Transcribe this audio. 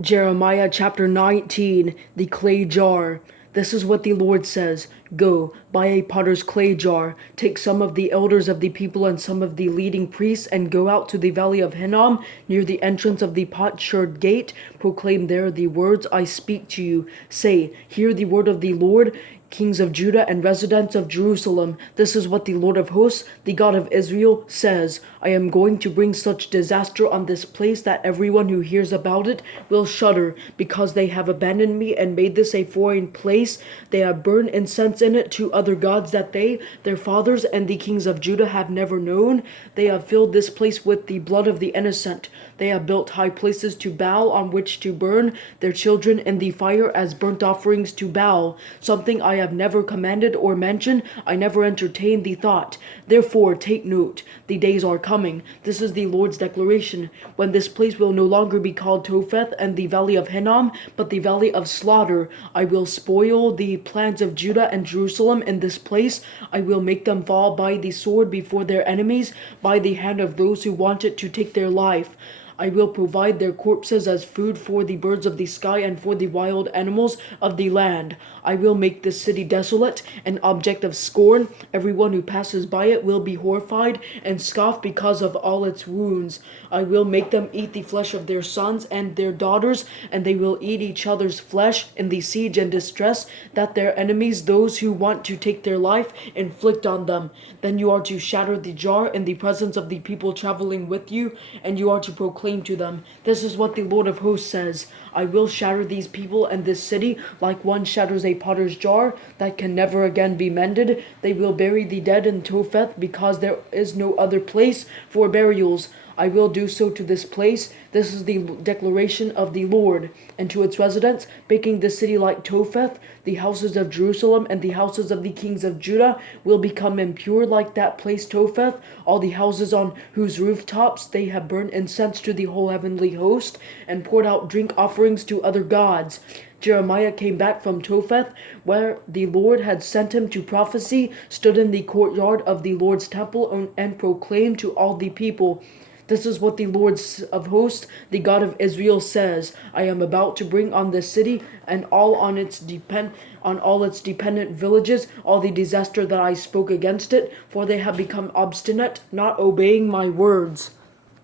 Jeremiah chapter 19, the clay jar. This is what the Lord says. Go, buy a potter's clay jar, take some of the elders of the people and some of the leading priests, and go out to the valley of Hinnom, near the entrance of the potsherd gate. Proclaim there the words I speak to you. Say, hear the word of the Lord, kings of Judah and residents of Jerusalem. This is what the Lord of hosts, the God of Israel, says. I am going to bring such disaster on this place that everyone who hears about it will shudder, because they have abandoned me and made this a foreign place. They have burned incense in it to other gods that they, their fathers, and the kings of Judah have never known. They have filled this place with the blood of the innocent. They have built high places to Baal on which to burn their children in the fire as burnt offerings to Baal, something I have never commanded or mentioned. I never entertained the thought. Therefore take note, the days are coming. This is the Lord's declaration, when this place will no longer be called Topheth and the valley of Hinnom, but the valley of slaughter. I will spoil the plans of Judah and Jerusalem in this place. I will make them fall by the sword before their enemies, by the hand of those who wanted to take their life. I will provide their corpses as food for the birds of the sky and for the wild animals of the land. I will make this city desolate, an object of scorn. Everyone who passes by it will be horrified and scoff because of all its wounds. I will make them eat the flesh of their sons and their daughters, and they will eat each other's flesh in the siege and distress that their enemies, those who want to take their life, inflict on them. Then you are to shatter the jar in the presence of the people traveling with you, and you are to proclaim to them, this is what the Lord of hosts says. I will shatter these people and this city like one shatters a potter's jar that can never again be mended. They will bury the dead in Topheth because there is no other place for burials. I will do so to this place. This is the declaration of the Lord. And to its residents, making the city like Topheth, the houses of Jerusalem and the houses of the kings of Judah will become impure like that place Topheth, all the houses on whose rooftops they have burned incense to the whole heavenly host, and poured out drink offerings to other gods. Jeremiah came back from Topheth, where the Lord had sent him to prophesy, stood in the courtyard of the Lord's temple, and proclaimed to all the people, this is what the Lord of hosts, the God of Israel, says. I am about to bring on this city and all on its dependent villages all the disaster that I spoke against it, for they have become obstinate, not obeying my words.